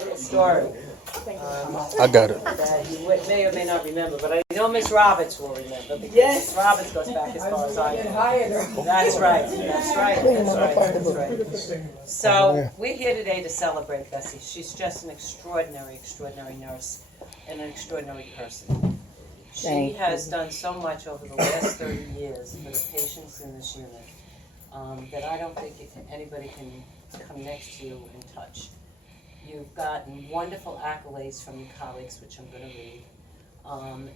a story. I got it. That you may or may not remember, but I know Miss Roberts will remember because Miss Roberts goes back as far as I do. That's right. That's right. That's right. So we're here today to celebrate Bessie. She's just an extraordinary, extraordinary nurse and an extraordinary person. She has done so much over the last 30 years for the patients in this unit that I don't think anybody can come next to you and touch. You've gotten wonderful accolades from your colleagues, which I'm going to read.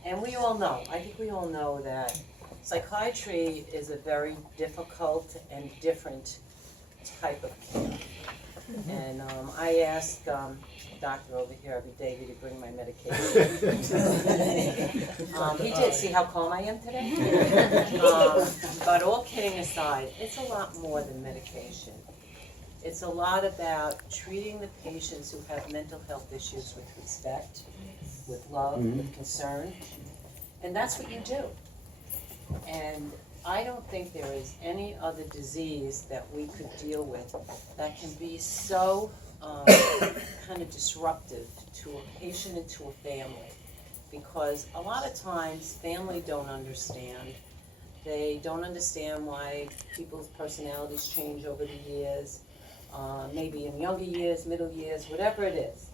And we all know, I think we all know that psychiatry is a very difficult and different type of care. And I ask doctor over here every day to bring my medication. He did. See how calm I am today? But all kidding aside, it's a lot more than medication. It's a lot about treating the patients who have mental health issues with respect, with love, with concern. And that's what you do. And I don't think there is any other disease that we could deal with that can be so kind of disruptive to a patient and to a family. Because a lot of times, family don't understand. They don't understand why people's personalities change over the years. Maybe in younger years, middle years, whatever it is.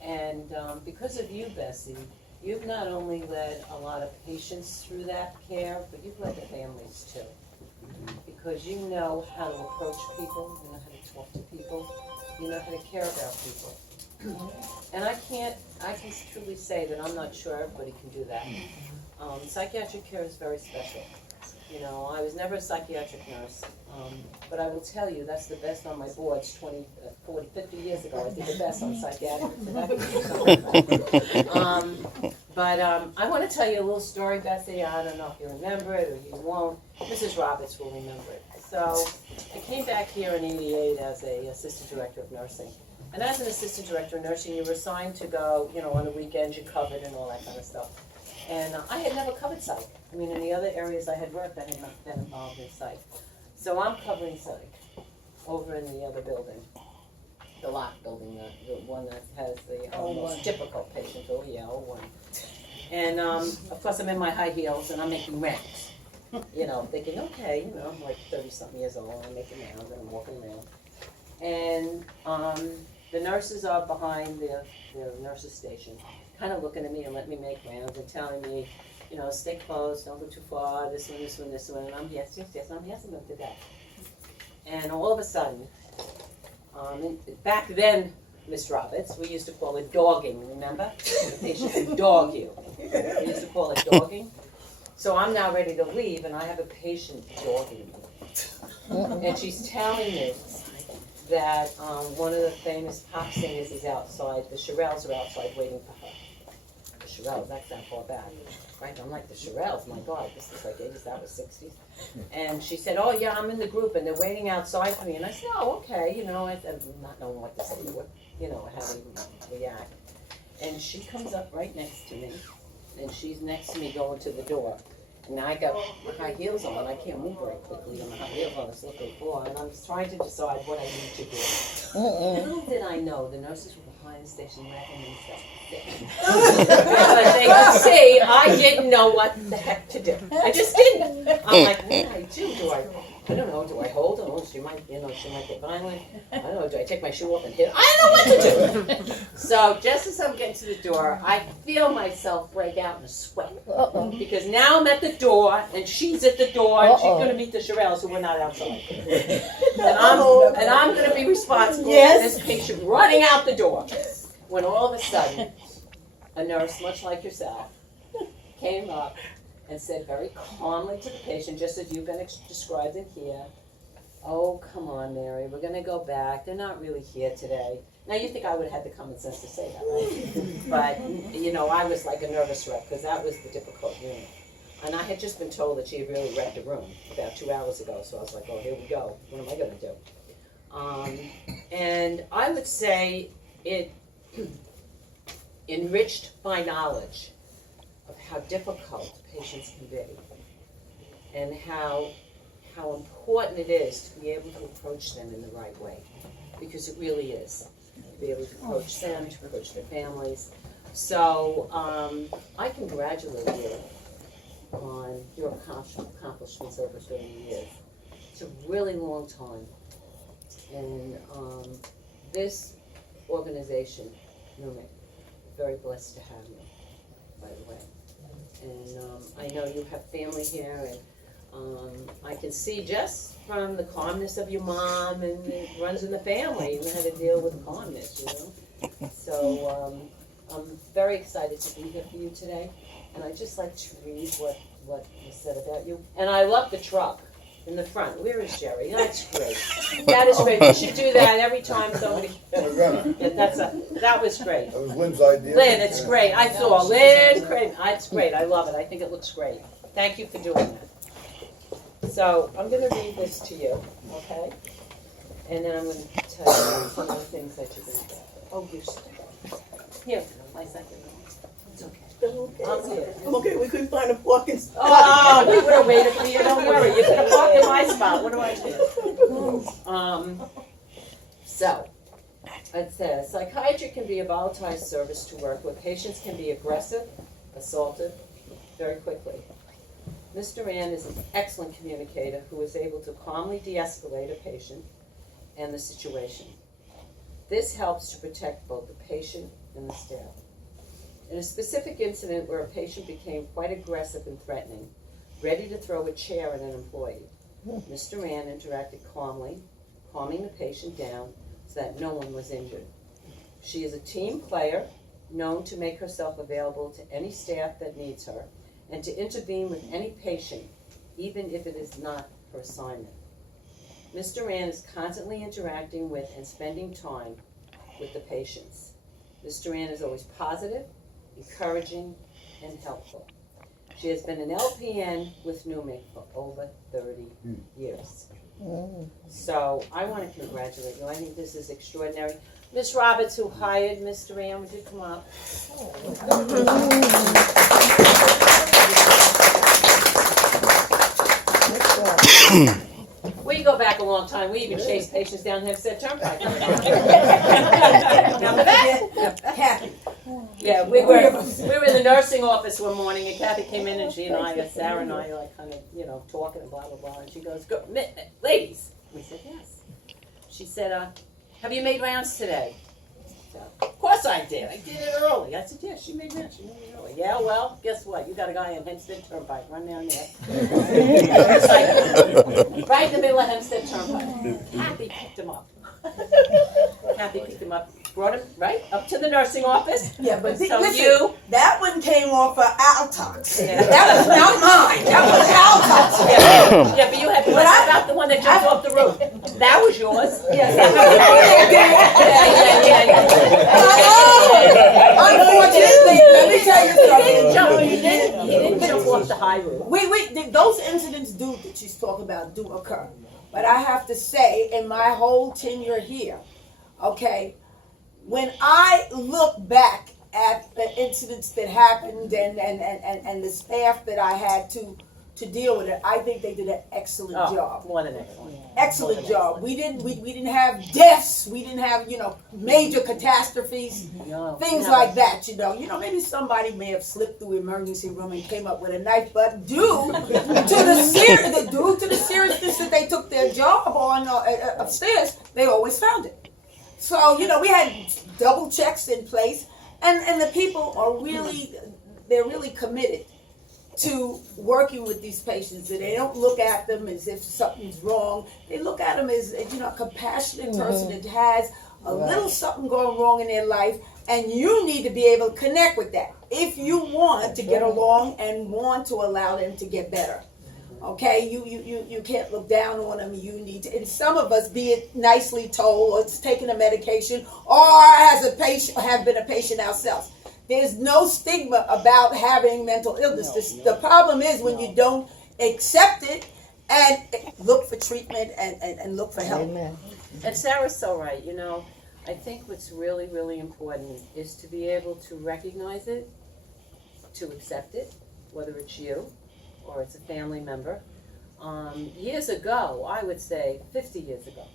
And because of you, Bessie, you've not only led a lot of patients through that care, but you've led the families too. Because you know how to approach people, you know how to talk to people, you know how to care about people. And I can truly say that I'm not sure everybody can do that. Psychiatric care is very special. You know, I was never a psychiatric nurse, but I will tell you that's the best on my boards 20, 40, 50 years ago. I did the best on psychiatric. So that gives you something. But I want to tell you a little story, Bessie. I don't know if you remember it or you won't. Mrs. Roberts will remember it. So I came back here in '88 as an assistant director of nursing. And as an assistant director of nursing, you were assigned to go, you know, on the weekends you covered and all that kind of stuff. And I had never covered psych. I mean, in the other areas I had worked, I had not been involved in psych. So I'm covering psych over in the other building, the lock building, the one that has the most typical patient. Oh yeah, oh one. And of course I'm in my high heels and I'm making rounds. You know, thinking, okay, you know, I'm like 30-something years old and I'm making rounds and I'm walking around. And the nurses are behind the nurses station, kind of looking at me and letting me make rounds and telling me, you know, stay close, don't go too far, this one, this one, this one, and I'm yes, I'm yes, I'm going to do that. And all of a sudden, back then, Miss Roberts, we used to call it dogging, remember? The patient would dog you. We used to call it dogging. So I'm now ready to leave, and I have a patient dogging me. And she's telling me that one of the famous pop singers is outside, the Shirelles are outside waiting for her. The Shirelles, that's that far back. Right? I'm like, the Shirelles, my God, this is like 80s, that was 60s. And she said, oh yeah, I'm in the group and they're waiting outside for me. And I said, oh, okay, you know, I'm not knowing what to say, you know, how to react. And she comes up right next to me, and she's next to me going to the door. And I got my high heels on, I can't move very quickly on my high heels on the slippery floor, and I'm trying to decide what I need to do. Little did I know, the nurses were behind the station laughing and stuff. But they could see I didn't know what the heck to do. I just didn't. I'm like, what do I do? I don't know, do I hold her? Oh, she might get violent. I don't know, do I take my shoe off and hit her? I don't know what to do. So just as I'm getting to the door, I feel myself break out in a sweat. Because now I'm at the door, and she's at the door, and she's going to meet the Shirelles who were not outside. And I'm going to be responsible for this patient running out the door. When all of a sudden, a nurse, much like yourself, came up and said very calmly to the patient, just as you've been described in here, oh, come on, Mary, we're going to go back. They're not really here today. Now, you think I would have had the common sense to say that, right? But, you know, I was like a nervous wreck because that was the difficult unit. And I had just been told that she had really wrecked a room about 2 hours ago. So I was like, oh, here we go. What am I going to do? And I would say it enriched my knowledge of how difficult patients can be and how important it is to be able to approach them in the right way, because it really is. to be able to coach them, to coach their families. So I congratulate you on your accomplishments over 30 years. It's a really long time. And this organization, NUMIC, very blessed to have you, by the way. And I know you have family here, and I can see just from the calmness of your mom, and it runs in the family, you know how to deal with calmness, you know? So I'm very excited to be here for you today, and I'd just like to read what was said about you. And I love the truck in the front. Where is Jerry? That's great. That is great. You should do that every time somebody. Yeah, that was great. That was Lynn's idea. Lynn, it's great. I saw Lynn. It's great. I love it. I think it looks great. Thank you for doing that. So I'm going to read this to you, okay? And then I'm going to tell you some of the things that you're going to get. Oh, you're here. My second one. It's okay. I'll see it. I'm okay, we couldn't find a parking spot. Oh, we would have waited for you. Don't worry. You could have parked in my spot. What do I do? So, it says, psychiatry can be a volatile service to work with. Patients can be aggressive, assaultive, very quickly. Mr. Rand is an excellent communicator who is able to calmly de-escalate a patient and the situation. This helps to protect both the patient and the staff. In a specific incident where a patient became quite aggressive and threatening, ready to throw a chair at an employee, Mr. Rand interacted calmly, calming the patient down so that no one was injured. She is a team player, known to make herself available to any staff that needs her, and to intervene with any patient, even if it is not her assignment. Mr. Rand is constantly interacting with and spending time with the patients. Mr. Rand is always positive, encouraging, and helpful. She has been an LPN with NUMIC for over 30 years. So I want to congratulate you. I think this is extraordinary. Ms. Roberts, who hired Mr. Rand, would you come up? We go back a long time. We even chased patients down Hempstead Turnpike. Remember that? Kathy. Yeah, we were in the nursing office one morning, and Kathy came in, and she and I, Sarah and I, like kind of, talking and blah blah blah. And she goes, "Go, ladies." We said yes. She said, "Have you made rounds today?" So, of course I did. I did it early. I said, "Yeah, she made rounds. She made it early." Yeah, well, guess what? You got a guy on Hempstead Turnpike. Run down there. Right in the middle of Hempstead Turnpike. Kathy picked him up. Kathy picked him up, brought him right up to the nursing office. Yeah, but So listen, that one came off of Altox. Yeah. That was not mine. That was Altox. Yeah, but you had what about the one that jumped off the roof? That was yours. Yes. Yeah. Unfortunately, let me tell you something. He didn't jump off the high roof. Those incidents that she's talking about do occur. But I have to say, in my whole tenure here, okay, when I look back at the incidents that happened and the staff that I had to deal with it, I think they did an excellent job. More than excellent. Excellent job. We didn't have deaths. We didn't have major catastrophes, things like that. Maybe somebody may have slipped through emergency room and came up with a knife, but due to the seriousness that they took their job on upstairs, they always found it. So we had double checks in place, and the people are they're really committed to working with these patients. And they don't look at them as if something's wrong. They look at them as a compassionate person that has a little something going wrong in their life, and you need to be able to connect with that if you want to get along and want to allow them to get better. Okay, you can't look down on them. You need to, and some of us, be it nicely told, or it's taking a medication, or have been a patient ourselves. There's no stigma about having mental illness. The problem is when you don't accept it and look for treatment and look for help. Amen. And Sarah's so right. I think what's really, really important is to be able to recognize it, to accept it, whether it's you or it's a family member. Years ago, I would say 50 years ago,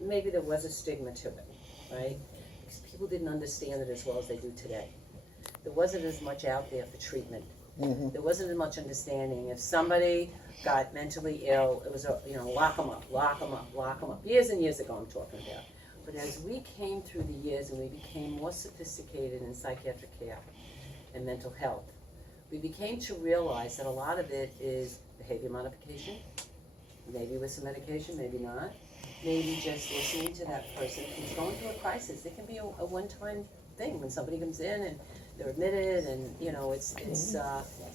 maybe there was a stigma to it, right? people didn't understand it as well as they do today. There wasn't as much out there for treatment. There wasn't as much understanding. If somebody got mentally ill, it was, lock them up, lock them up, lock them up. Years and years ago I'm talking about. But as we came through the years and we became more sophisticated in psychiatric care and mental health, we became to realize that a lot of it is behavior modification, maybe with some medication, maybe not, maybe just listening to that person who's going through a crisis. It can be a one-time thing when somebody comes in and they're admitted, and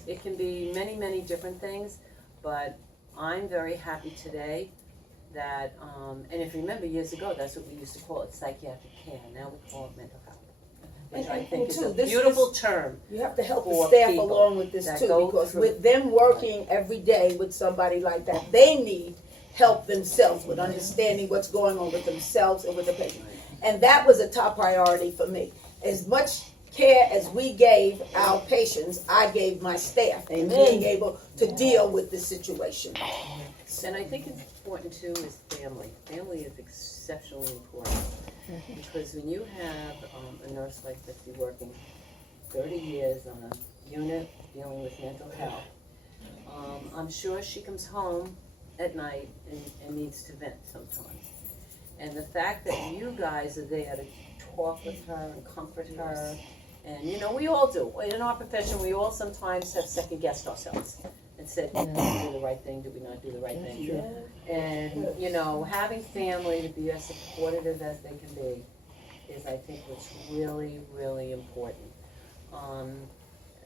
it can be many, many different things. But I'm very happy today that, and if you remember years ago, that's what we used to call it, psychiatric care. Now we call it mental health, which I think is a beautiful term. You have to help the for staff people along with this that too, go because through. with them working every day with somebody like that, they need help themselves with understanding what's going on with themselves and with the patient. And that was a top priority for me. As much care as we gave our patients, I gave my staff in being able to deal with the situation. And I think it's important too is family. Family is exceptionally important because when you have a nurse like Betsy working 30 years on a unit dealing with mental health, I'm sure she comes home at night and needs to vent sometimes. And the fact that you guys are there to talk with her and comfort her, and we all do. In our profession, we all sometimes have second-guessed ourselves and said, did we do the right thing? Did we not do the right thing? And, having family to be as supportive as they can be is, I think, what's really, really important.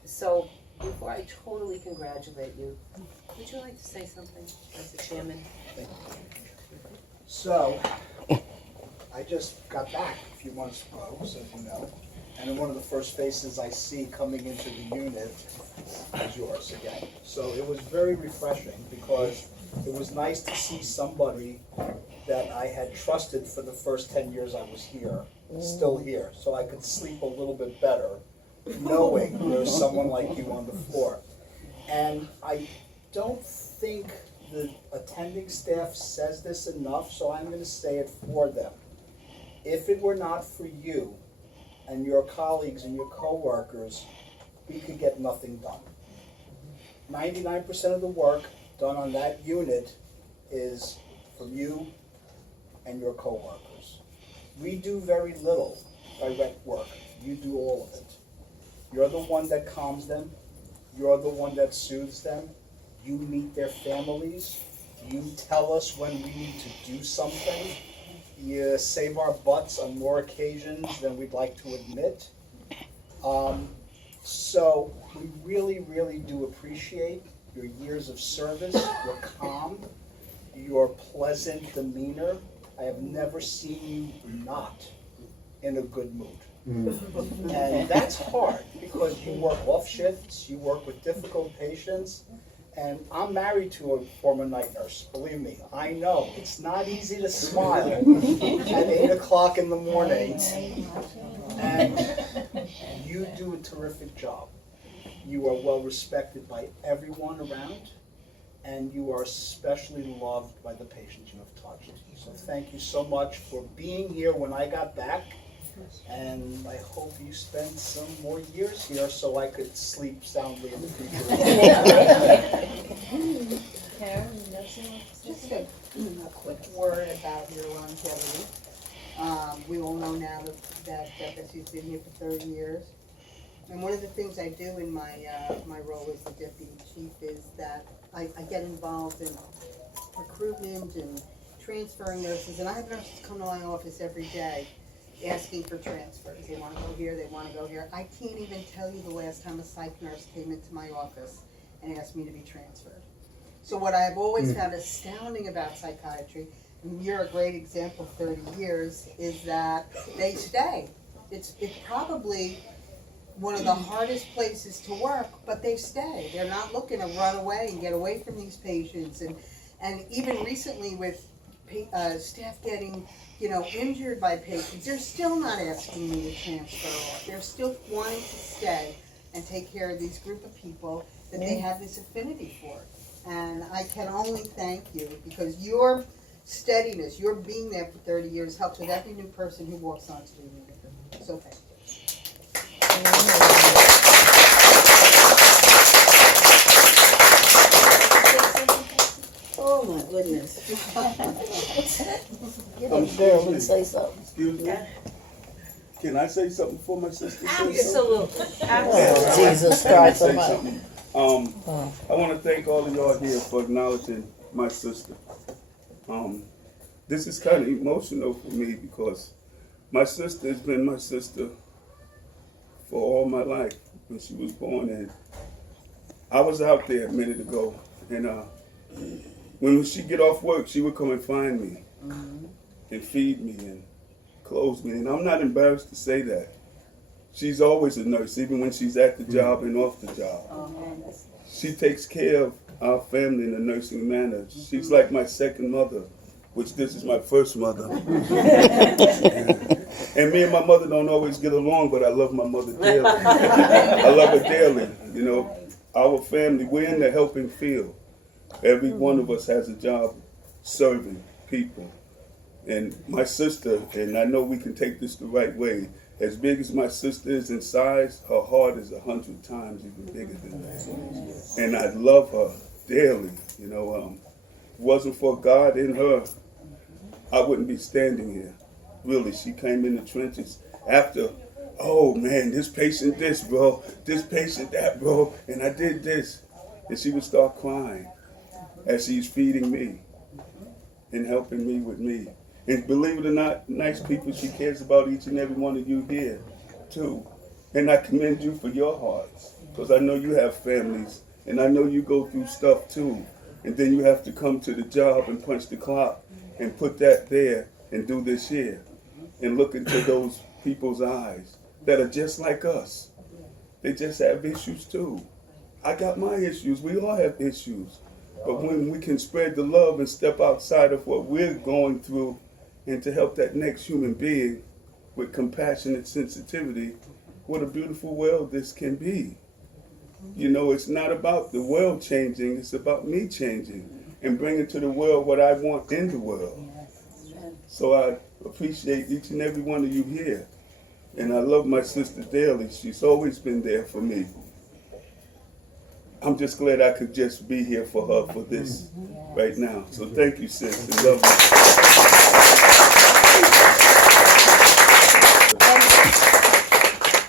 So before I totally congratulate you, would you like to say something as the chairman? So, I just got back a few months ago, as you know, and one of the first faces I see coming into the unit is yours again. So it was very refreshing because it was nice to see somebody that I had trusted for the first 10 years I was here, still here, so I could sleep a little bit better knowing there's someone like you on the floor. And I don't think the attending staff says this enough, so I'm going to say it for them. If it were not for you and your colleagues and your coworkers, we could get nothing done. 99% of the work done on that unit is from you and your coworkers. We do very little direct work. You do all of it. You're the one that calms them. You're the one that soothes them. You meet their families. You tell us when we need to do something. You save our butts on more occasions than we'd like to admit. So we really, really do appreciate your years of service, your calm, your pleasant demeanor. I have never seen you not in a good mood. And that's hard because you work off shifts, you work with difficult patients, and I'm married to a former night nurse, believe me. I know, it's not easy to smile at 8 o'clock in the morning, and you do a terrific job. You are well respected by everyone around, and you are especially loved by the patients you have touched. So thank you so much for being here when I got back. And I hope you spend some more years here so I could sleep soundly in the future. Karen, just a quick word about your longevity. We all know now that Betsy's been here for 30 years. And one of the things I do in my role as the deputy chief is that I get involved in recruitment and transferring nurses. And I have nurses come to my office every day asking for transfers. They want to go here, they want to go here. I can't even tell you the last time a psych nurse came into my office and asked me to be transferred. So what I've always found astounding about psychiatry, and you're a great example, 30 years, is that they stay. It's probably one of the hardest places to work, but they stay. They're not looking to run away and get away from these patients. And even recently with staff getting injured by patients, they're still not asking me to transfer off. They're still wanting to stay and take care of these group of people that they have this affinity for. And I can only thank you because your steadiness, your being there for 30 years helps with every new person who walks onto the unit. So thank you. Oh my goodness. Girl, we say something. Excuse me? Can I say something before my sister says something? Absolutely, Oh, absolutely. Jesus Can I Christ, say somebody. something? I want to thank all of y'all here for acknowledging my sister. This is kind of emotional for me because my sister has been my sister for all my life when she was born. And I was out there a minute ago, and when she get off work, she would come and find me and feed me and clothe me. And I'm not embarrassed to say that. She's always a nurse, even when she's at the job and off the job. She takes care of our family in a nursing manner. She's like my second mother, which this is my first mother. And me and my mother don't always get along, but I love my mother dearly. I love her dearly. You know, our family, we're in the helping field. Every one of us has a job serving people. And my sister, and I know we can take this the right way, as big as my sister is in size, her heart is 100 times even bigger than that. And I love her dearly. You know, if it wasn't for God in her, I wouldn't be standing here. Really, she came in the trenches after, oh man, this patient this, bro, this patient that, bro, and I did this. And she would start crying as she's feeding me and helping me with me. And believe it or not, nice people, she cares about each and every one of you here, too. And I commend you for your hearts, because I know you have families, and I know you go through stuff, too. And then you have to come to the job and punch the clock and put that there and do this here. And look into those people's eyes that are just like us. They just have issues, too. I got my issues. We all have issues. But when we can spread the love and step outside of what we're going through and to help that next human being with compassionate sensitivity, what a beautiful world this can be. You know, it's not about the world changing, it's about me changing and bringing to the world what I want in the world. So I appreciate each and every one of you here. And I love my sister dearly. She's always been there for me. I'm just glad I could just be here for her for this right now. So thank you, sis, and love you.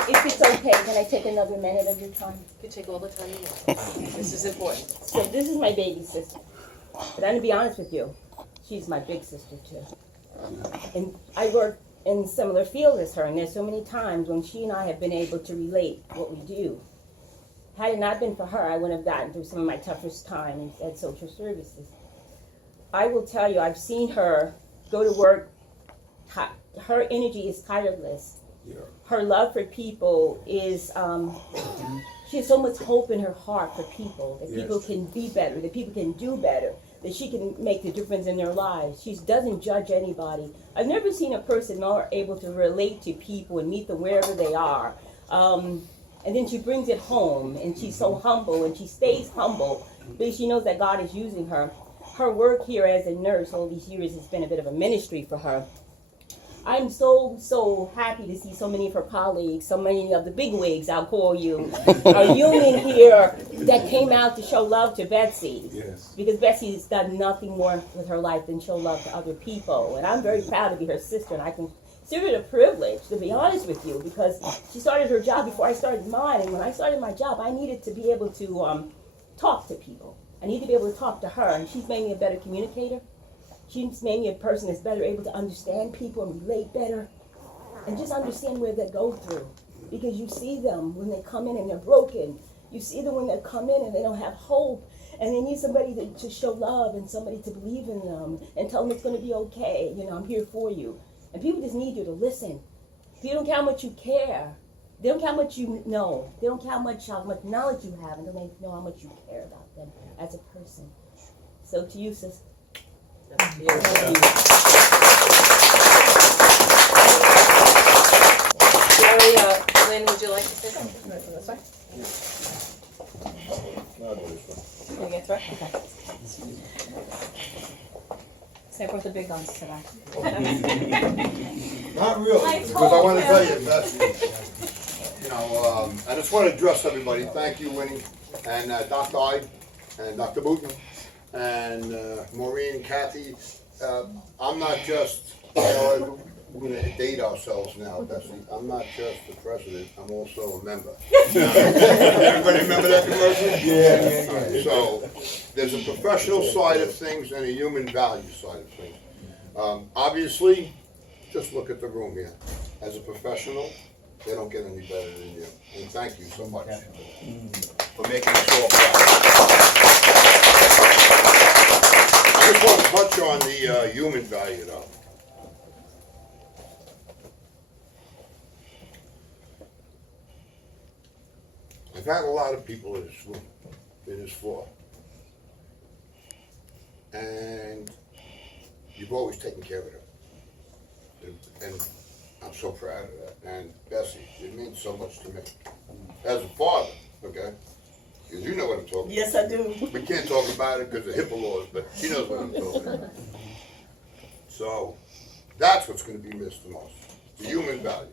If it's okay, can I take another minute of your time? You can take all the time you want. This is important. So this is my baby sister. But I'm gonna be honest with you, she's my big sister too. And I work in a similar field as her, and there's so many times when she and I have been able to relate what we do. Had it not been for her, I wouldn't have gotten through some of my toughest times at social services. I will tell you, I've seen her go to work. Her energy is tireless. Her love for people is, she has so much hope in her heart for people, that people can be better, that people can do better, that she can make the difference in their lives. She doesn't judge anybody. I've never seen a person more able to relate to people and meet them wherever they are. And then she brings it home, and she's so humble, and she stays humble because she knows that God is using her. Her work here as a nurse all these years has been a bit of a ministry for her. I'm so happy to see so many of her colleagues, so many of the bigwigs, I'll call you, our union here that came out to show love to Betsy. Yes. Because Betsy's done nothing more with her life than show love to other people. And I'm very proud to be her sister, and I consider it a privilege, to be honest with you, because she started her job before I started mine. And when I started my job, I needed to be able to talk to people. I needed to be able to talk to her, and she's made me a better communicator. She's made me a person that's better able to understand people and relate better and just understand where they go through. Because you see them when they come in and they're broken. You see them when they come in and they don't have hope. And they need somebody to show love and somebody to believe in them and tell them it's going to be okay. You know, I'm here for you. And people just need you to listen. They don't care how much you care. They don't care how much you know. They don't care how much knowledge you have, and they know how much you care about them as a person. So to you, sis. Jerry, Lynn, would you like to say something? That's fine. You get this right? Okay. So I brought the big guns today. Not really, because I want to tell you, Betsy, you know, I just want to address everybody. Thank you, Winnie, and Dr. Ide, and Dr. Booten, and Maureen, Kathy. I'm not just, you know, we're going to date ourselves now, Betsy. I'm not just the president, I'm also a member. Everybody remember that commercial? Yeah. So, there's a professional side of things and a human value side of things. Obviously, just look at the room here. As a professional, they don't get any better than you. And thank you so much for making us all proud. I just want to touch on the human value though. I've had a lot of people in this room, in this floor. And you've always taken care of them. And I'm so proud of that. And Bessie, it means so much to me. As a father, okay? Because you know what I'm talking about. Yes, I do. We can't talk about it because of HIPAA laws, but she knows what I'm talking about. So, that's what's going to be missed the most. The human value.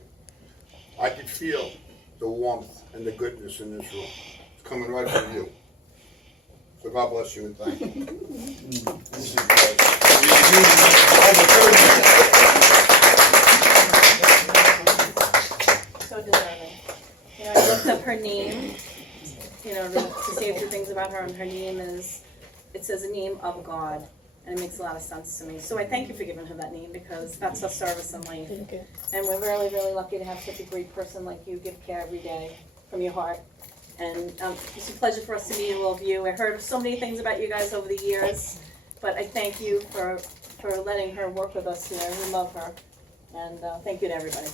I could feel the warmth and the goodness in this room. It's coming right from you. So God bless you and thank you. This is So deserving. You know, I looked up her name, you know, to say a few things about her, and her name is, it says a name of God, and it makes a lot of sense to me. So I thank you for giving her that name, because that's her service in life. And we're really, really lucky to have such a great person like you give care every day from your heart. And it's a pleasure for us to meet all of you. I heard so many things about you guys over the years, but I thank you for letting her work with us here. We love her. And thank you to everybody.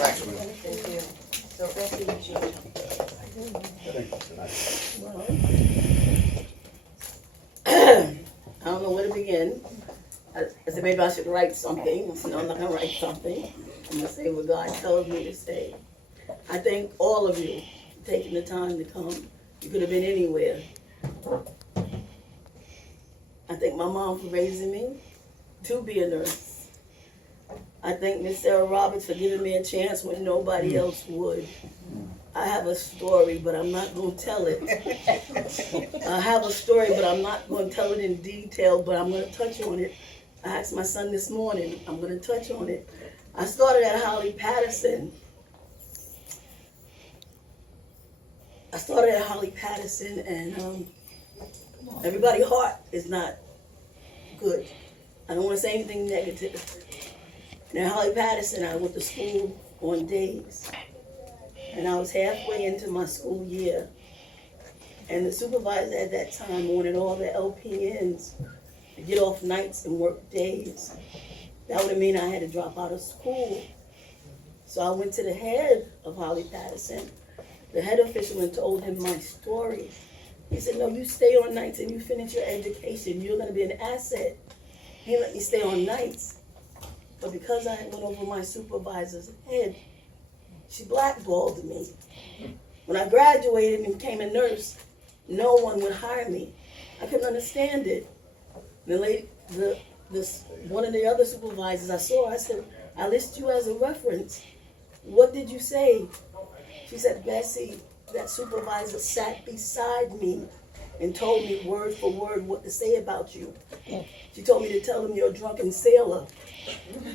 Thanks, man. Thank you. So Bessie, it's your turn. I don't know where to begin. I said maybe I should write something. No, I'm not gonna write something. I'm gonna say what God tells me to say. I thank all of you for taking the time to come. You could have been anywhere. I thank my mom for raising me to be a nurse. I thank Miss Sarah Roberts for giving me a chance when nobody else would. I have a story, but I'm not going to tell it. I have a story, but I'm not going to tell it in detail, but I'm going to touch on it. I asked my son this morning, I'm going to touch on it. I started at Holly Patterson. And everybody's heart is not good. I don't want to say anything negative. And at Holly Patterson, I went to school on days. And I was halfway into my school year. And the supervisor at that time wanted all the LPNs to get off nights and work days. That would mean I had to drop out of school. So I went to the head of Holly Patterson, the head official, and told him my story. He said, no, you stay on nights and you finish your education. You're going to be an asset. He let me stay on nights. But because I went over my supervisor's head, she blackballed me. When I graduated and became a nurse, no one would hire me. I couldn't understand it. One of the other supervisors I saw, I said, I list you as a reference. What did you say? She said, Bessie, that supervisor sat beside me and told me word for word what to say about you. She told me to tell him you're a drunken sailor.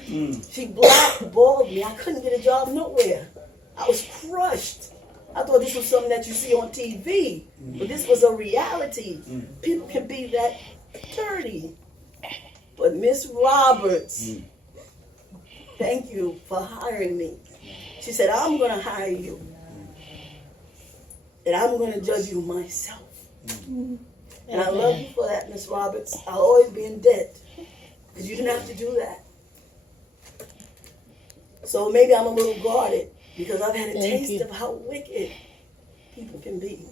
She blackballed me. I couldn't get a job nowhere. I was crushed. I thought this was something that you see on TV, but this was a reality. People can be that dirty. But Miss Roberts, thank you for hiring me. She said, I'm going to hire you. And I'm going to judge you myself. And I love you for that, Miss Roberts. I'll always be in debt. Because you didn't have to do that. So maybe I'm a little guarded. Because I've had a taste of how wicked people can be.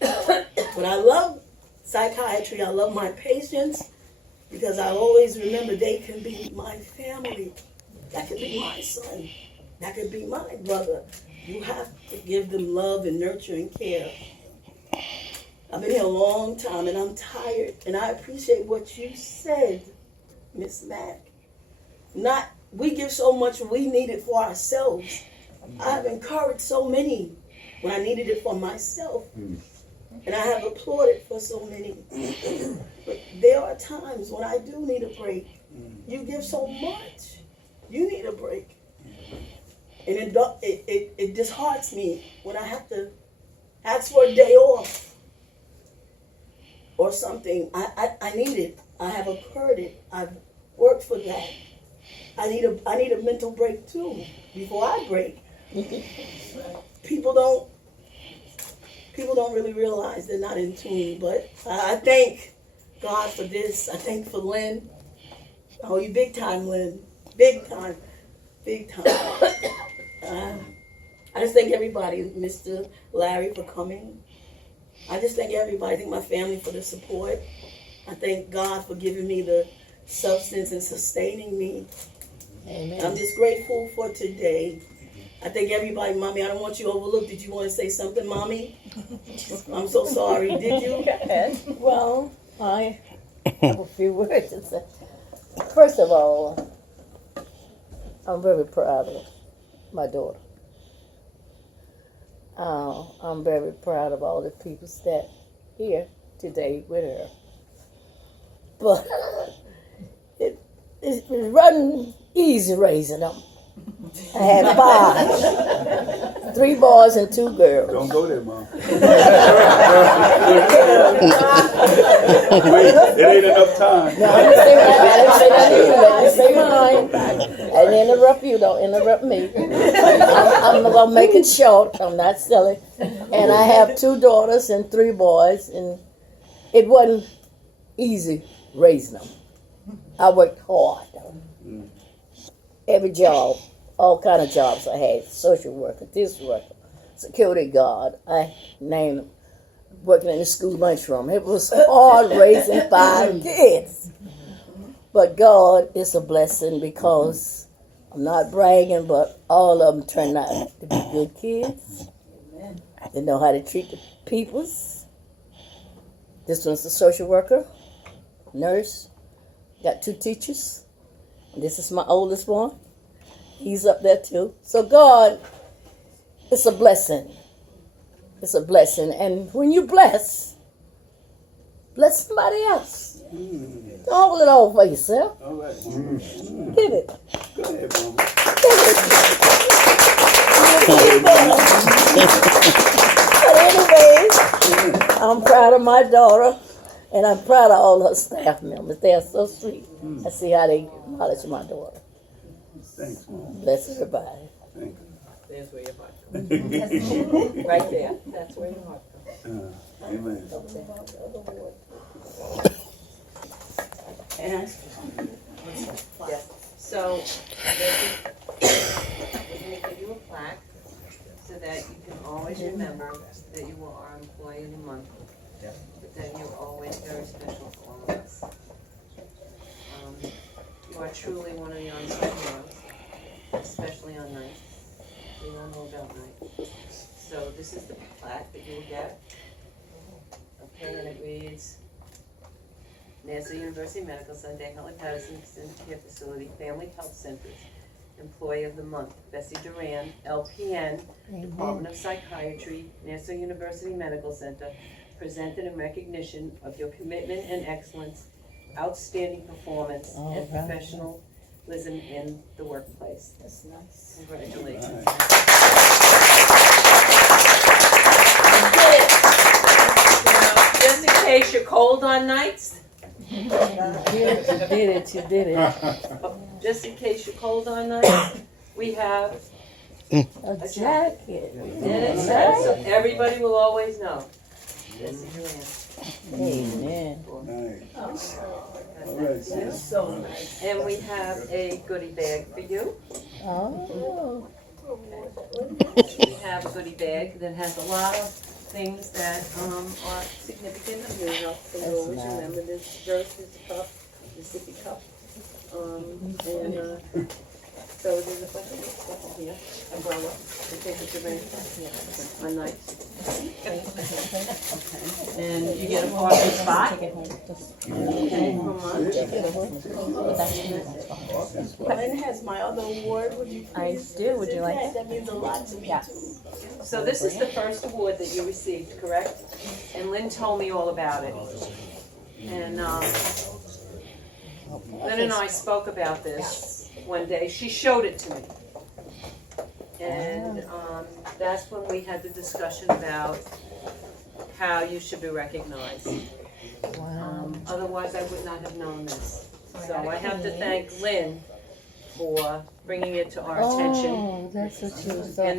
But I love psychiatry. I love my patients. Because I always remember they can be my family. That could be my son. That could be my brother. You have to give them love and nurture and care. I've been here a long time and I'm tired, and I appreciate what you said, Miss Mack. We give so much we need it for ourselves. I've encouraged so many when I needed it for myself. And I have applauded for so many. But there are times when I do need a break. You give so much. You need a break. And it disheartens me when I have to ask for a day off or something. I need it. I have incurred it. I've worked for that. I need a mental break too before I break. People don't really realize they're not in tune. But I thank God for this. I thank for Lynn. I owe you big time, Lynn. Big time. Big time. I just thank everybody, Mr. Larry, for coming. I just thank everybody. I thank my family for the support. I thank God for giving me the substance and sustaining me. Amen. I'm just grateful for today. I thank everybody, Mommy. I don't want you overlooked. Did you want to say something, Mommy? I'm so sorry. Did you? Well, I have a few words to say. First of all, I'm very proud of my daughter. I'm very proud of all the people that here today with her. But it wasn't easy raising them. I had 5, 3 boys and 2 girls. Don't go there, Mom. Wait, it ain't enough time. No, I didn't say that. I didn't say that either. Let me say mine. I didn't interrupt you. Don't interrupt me. I'm making short. I'm not silly. And I have 2 daughters and 3 boys, and it wasn't easy raising them. I worked hard. Every job, all kind of jobs I had, social worker, this worker, security guard, I named them, working in the school lunchroom. It was hard raising 5 kids. But God is a blessing because I'm not bragging, but all of them turned out to be good kids. They know how to treat the peoples. This one's a social worker, nurse, got 2 teachers. This is my oldest one. He's up there too. So God, it's a blessing. It's a blessing. And when you bless somebody else. Don't hold it all for yourself. All right. Give it. Go ahead, Mama. But anyways, I'm proud of my daughter. And I'm proud of all her staff members. They are so sweet. I see how they acknowledge my daughter. Thanks, Mom. Bless everybody. Thank There's where your heart comes. Right there. That's where your heart comes. you. Amen. Yes. So, we're going to give you a plaque so that you can always remember that you were our employee of the month. But then you're always very special to all of us. You are truly one of the unsung heroes, especially on nights. We all know about nights. So this is the plaque that you will get. Okay, and it reads, Nassau University Medical Center, Huntley Patterson Extended Care Facility, Family Health Centers, Employee of the Month, Bessie Duran, LPN, Department of Psychiatry, Nassau University Medical Center, presented in recognition of your commitment and excellence, outstanding performance, and professionalism in the workplace. That's nice. Congratulations. Now, just in case you're cold on nights, You did it. just in case you're cold on nights, we have A jacket. so everybody will always know. Bessie Duran. Amen. Nice. All right, sis. So nice. And we have a goodie bag for you. Oh. We have a goodie bag that has a lot of things that are significant of your health. So you always nice. remember this verse, this cup, the sippy cup. And So there's a bunch of stuff in here, umbrella, and take it to me. My knife. And you get a parking spot? Okay, hold on. Lynn has my other award, would you please? I do. Would you present like that? it? That means a lot to me Yes. too. So this is the first award that you received, correct? And Lynn told me all about it. And Lynn and I spoke about this one day. She showed it to me. And that's when we had the discussion about how you should be recognized. Otherwise, I would not have known this. So I have to thank Lynn for bringing it to our attention. Oh, that's what she was And